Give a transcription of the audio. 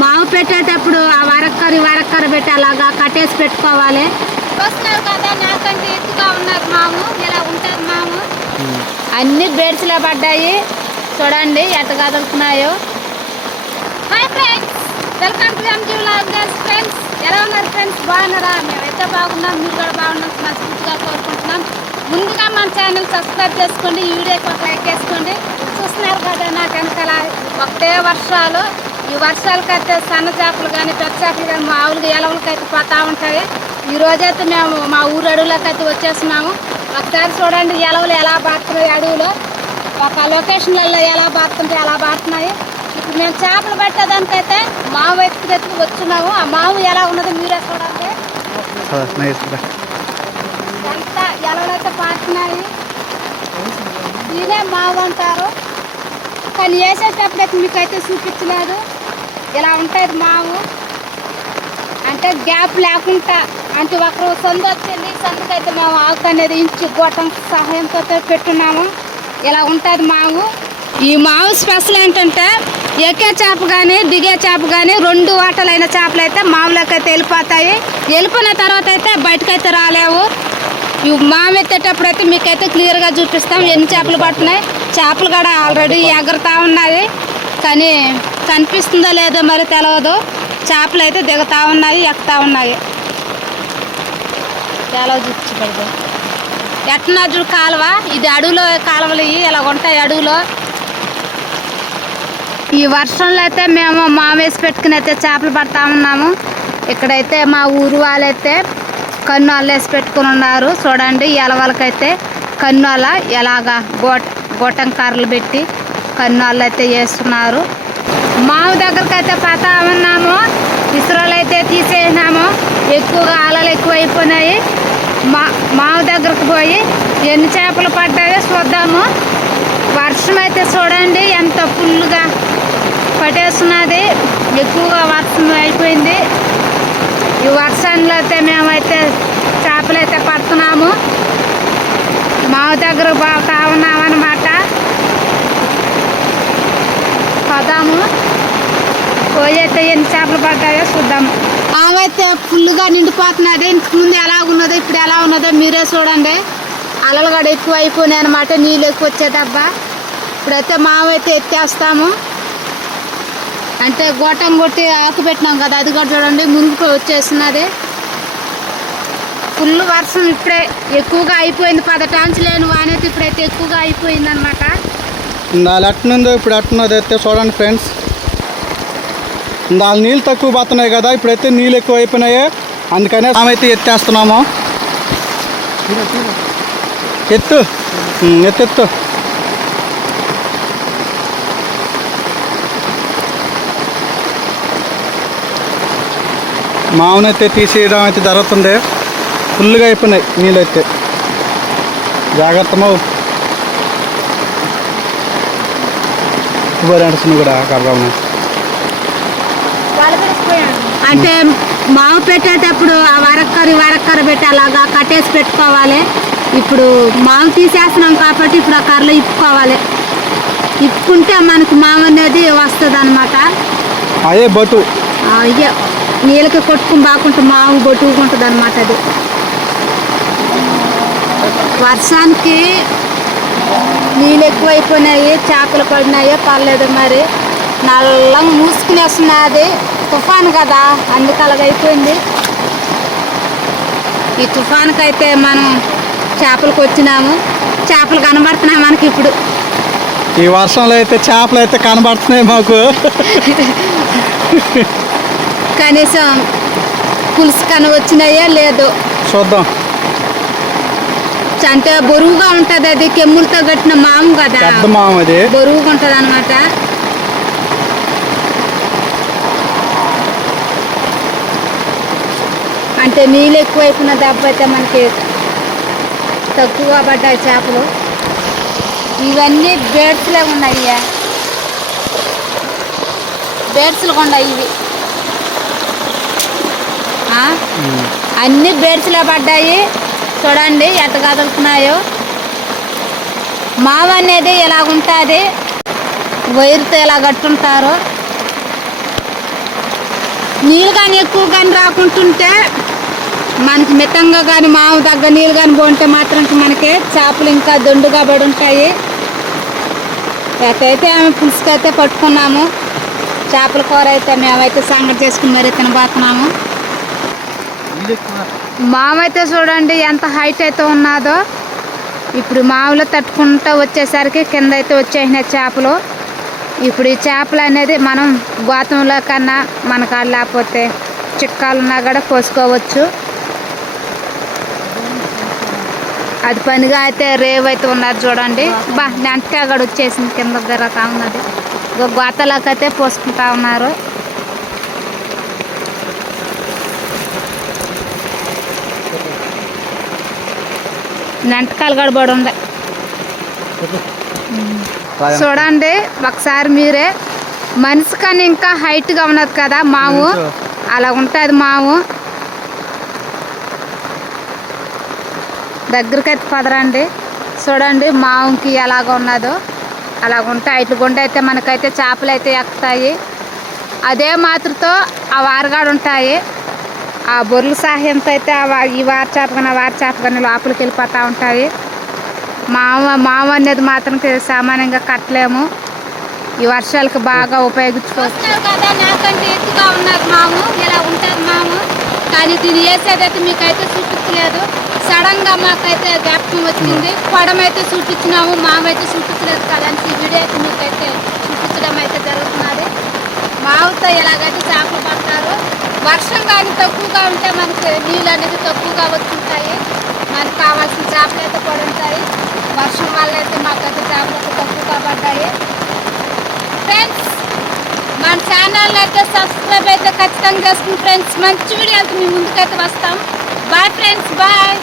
మావు పెట్టేటప్పుడు ఆ వరక్కర పెట్టి అలాగా కట్టేసి పెట్టుకోవాలి. వస్తున్నారు కదా, నాకంటే ఎత్తుగా ఉన్నారు మాము, ఇలా ఉంటుంది మాము. అన్ని బెడ్స్లో పడ్డాయి చూడండి ఎట్ట కదులుతున్నాయో. Hi friends, welcome to MG vlogs. Friends ఎలా ఉన్నారు ఫ్రెండ్స్, బాగున్నారా? మేమైతే బాగున్నాం, మీరు కూడా బాగున్నాం మనస్ఫూర్తిగా కోరుకుంటున్నాం. ముందుగా మన ఛానల్ సబ్స్క్రైబ్ చేసుకోండి, ఈ వీడియోకి ఒక లైక్ వేసుకోండి. చూస్తున్నారు కదా నాకు వెనకాల ఒకటే వర్షాలు. ఈ వర్షాలకైతే సన్న చేపలు కానీ పెద్ద చేపలు కానీ మామూలుగా ఎలవలకైతే పోతూ ఉంటాయి. ఈ రోజైతే మేము మా ఊరు అడవులోకి అయితే వచ్చేస్తున్నాము. ఒకసారి చూడండి ఎలవలు ఎలా బాడుతున్నాయి, అడవులో ఒక లొకేషన్లలో ఎలా బాడుతుంటే అలా బాడుతున్నాయి. ఇప్పుడు మేము చేపలు పట్టేదానికైతే మావు ఎత్తుకు వచ్చున్నాము. ఆ మావు ఎలా ఉన్నదో మీరే చూడండి. ఎంత ఎలవలైతే పాడుతున్నాయి, దీనే మావు అంటారు. కానీ వేసేటప్పుడైతే మీకైతే చూపించలేదు. ఇలా ఉంటుంది మావు అంటే గ్యాప్ లేకుండా, అంటే ఒకరు సొంత వచ్చింది సందుకైతే మేము ఆకు అనేది ఇంచు గొట్టం సహాయంతో పెట్టున్నాము. ఇలా ఉంటుంది మావు. ఈ మావు స్పెషల్ ఏంటంటే ఎక్కే చేప కానీ దిగే చేప కానీ రెండు వాటలైన చేపలు అయితే మావులోకి అయితే వెళ్ళిపోతాయి. వెళ్ళిపోయిన తర్వాత అయితే బయటకైతే రాలేవు. ఈ మావు ఎత్తేటప్పుడు అయితే మీకైతే క్లియర్గా చూపిస్తాం ఎన్ని చేపలు పడుతున్నాయి. చేపలు కూడా ఆల్రెడీ ఎగురుతూ ఉన్నాయి, కానీ కనిపిస్తుందో లేదో మరి తెలియదు. చేపలు అయితే దిగుతూ ఉన్నాయి, ఎక్కుతూ ఉన్నాయి. చాలా చూపించబడదు ఎట్నా చూడు కాలువ. ఇది అడవిలో కాలువలు ఇలా ఉంటాయి అడవిలో. ఈ వర్షంలో అయితే మేము మావేసి పెట్టుకుని అయితే చేపలు పడతా ఉన్నాము. ఇక్కడైతే మా ఊరు వాళ్ళైతే కన్ను అల్లేసి పెట్టుకుని ఉన్నారు చూడండి. ఎలవలకైతే కన్ను అలా ఎలాగా గోటం కర్రలు పెట్టి కన్ను అల్లు అయితే వేస్తున్నారు. మావు దగ్గరకు అయితే పతా ఉన్నాము. ఇసురలు అయితే తీసేసినాము. ఎక్కువగా అలలు ఎక్కువైపోయినాయి. మావు దగ్గరకు పోయి ఎన్ని చేపలు పడ్డాయో చూద్దాము. వర్షం అయితే చూడండి ఎంత ఫుల్గా పట్టేస్తున్నది. ఎక్కువగా వర్షం అయిపోయింది. ఈ వర్షంలో అయితే మేమైతే చేపలు అయితే పడుతున్నాము. మావు దగ్గర పోతా ఉన్నామన్నమాట. పదాము పోయి అయితే ఎన్ని చేపలు పడ్డాయో చూద్దాము. ఆమైతే ఫుల్గా నిండిపోతున్నది. ఇంతకు ముందు ఎలా ఉన్నదో ఇప్పుడు ఎలా ఉన్నదో మీరే చూడండి. అలలు కూడా ఎక్కువ అయిపోయినాయి అనమాట, నీళ్ళు ఎక్కువ వచ్చేదబ్బా. ఇప్పుడైతే మావు అయితే ఎత్తేస్తాము. అంటే గోటం కొట్టి ఆకు పెట్టినాం కదా, అది కూడా చూడండి మునిగిపోయి వచ్చేస్తున్నది. ఫుల్ వర్షం ఇప్పుడే ఎక్కువగా అయిపోయింది. 10 టాన్స్ లేని వానైతే ఇప్పుడైతే ఎక్కువగా అయిపోయింది అనమాట. నాలుగు అట్నుందో ఇప్పుడు అట్టున్నది అయితే చూడండి ఫ్రెండ్స్. నాలుగు నీళ్ళు తక్కువ పోతున్నాయి కదా, ఇప్పుడైతే నీళ్ళు ఎక్కువ అయిపోయినాయి. అందుకనే ఆమైతే ఎత్తేస్తున్నాము. ఎత్తు ఎత్తెత్తు. మావునైతే తీసేయడం అయితే జరుగుతుంది. ఫుల్గా అయిపోయినాయి నీళ్ళు అయితే. జాగ్రత్త మావు కూడా కర్రవునా. అంటే మావు పెట్టేటప్పుడు ఆ వరక్కర పెట్టి అలాగా కట్టేసి పెట్టుకోవాలి. ఇప్పుడు మావు తీసేస్తున్నాం కాబట్టి ఇప్పుడు ఆ కర్రలు ఇప్పుకోవాలి. ఇప్పుకుంటే మనకు మావు అనేది వస్తుంది అనమాట. అదే బొట్టు ఇదే నీళ్ళకి కొట్టుకుని బాగుంటే మావు బొట్టుకుంటుంది అనమాట. అది వర్షానికి నీళ్ళు ఎక్కువైపోయినాయి, చేపలు పడినాయో పర్లేదు మరి. నల్లంగా మూసుకుని వస్తున్నది, తుఫాను కదా అందుకు అలాగైపోయింది. ఈ తుఫానుకి అయితే మనం చేపలకు వచ్చినాము. చేపలు కనబడుతున్నాయి మనకి ఇప్పుడు. ఈ వర్షంలో అయితే చేపలు అయితే కనబడుతున్నాయి మాకు. కనీసం పులుసు కను వచ్చినాయో లేదో చూద్దాం. అంటే బరువుగా ఉంటుంది, అది కెమ్ములతో కట్టిన మాము కదా, మాము అది బరువుగా ఉంటుంది అనమాట. అంటే నీళ్ళు ఎక్కువైపోయిన దెబ్బ అయితే మనకి తక్కువగా పడ్డాయి చేపలు. ఇవన్నీ బేడ్స్లే ఉన్నాయి, బేడ్స్లు ఉన్నాయి ఇవి. అన్ని బేడ్స్లే పడ్డాయి చూడండి ఎట్ట కదులుతున్నాయో. మావ అనేది ఇలాగుంటుంది, వైరుతో ఇలా కట్టుంటారు. నీళ్ళు కానీ ఎక్కువ కానీ రాకుంటుంటే మనకి మితంగా కానీ మావు దగ్గర నీళ్ళు కానీ పోంటే మాత్రం మనకి చేపలు ఇంకా దొండుగా పడి ఉంటాయి. అయితే ఆమె పులుసుకైతే పట్టుకున్నాము. చేపల కూర అయితే మేమైతే సంగటి చేసుకుని మరీ తినబోతున్నాము. మావైతే చూడండి ఎంత హైట్ అయితే ఉన్నదో. ఇప్పుడు మావులో తట్టుకుంటూ వచ్చేసరికి కింద అయితే వచ్చేసినాయి చేపలు. ఇప్పుడు ఈ చేపలు అనేది మనం గోతంలో కన్నా మనకు లేకపోతే చిక్కాలున్నా కూడా కోసుకోవచ్చు. అది పనిగా అయితే రేవ్ అయితే ఉన్నది చూడండి. నెంటకాయ కూడా వచ్చేసింది కింద తిరుగుతా ఉన్నది. గోతలోకి అయితే పోసుకుంటా ఉన్నారు. నెంటకాయలు కూడా పడి ఉంది చూడండి. ఒకసారి మీరే మనిషి కానీ ఇంకా హైట్గా ఉన్నది కదా మావు, అలా ఉంటుంది మావు. దగ్గరికి అయితే పదరండి. చూడండి మావుకి ఎలాగ ఉన్నదో అలాగ ఉంటాయి. ఇట్లా గుండె అయితే మనకైతే చేపలు అయితే ఎక్కుతాయి. అదే మాత్రతో ఆ వారగాడు ఉంటాయి. ఆ బొర్రెల సహాయంతో అయితే ఈ వారి చేప కానీ ఆ వారి చేప కానీ లోపలికి వెళ్ళిపోతూ ఉంటాయి. మావ అనేది మాత్రం సామాన్యంగా కట్టలేము. ఈ వర్షాలకు బాగా ఉపయోగించుకోవచ్చు కదా. నాకంటే ఎక్కువగా ఉన్నది మాము, ఇలా ఉంటుంది మాము. కానీ దీన్ని వేసేదైతే మీకైతే చూపించలేదు. సడన్గా మాకైతే జ్ఞాపకం వచ్చింది. పడమైతే చూపించినాము, మామైతే చూపించలేదు కదా అని ఈ వీడియో అయితే మీకైతే చూపించడం అయితే జరుగుతున్నది. మావుతో ఎలాగైతే చేపలు పడతారు. వర్షం కానీ తక్కువగా ఉంటే మనకి నీళ్ళు అనేది తక్కువగా వచ్చుంటాయి. మనకు కావాల్సిన చేపలు అయితే పడి ఉంటాయి. వర్షం వల్ల అయితే మాకైతే చేపలు అయితే తక్కువగా పడ్డాయి. ఫ్రెండ్స్ మన ఛానల్ అయితే సబ్స్క్రైబ్ అయితే ఖచ్చితంగా చేసుకుని ఫ్రెండ్స్ మంచి వీడియోకి మీ ముందుకైతే వస్తాం. Bye friends, bye.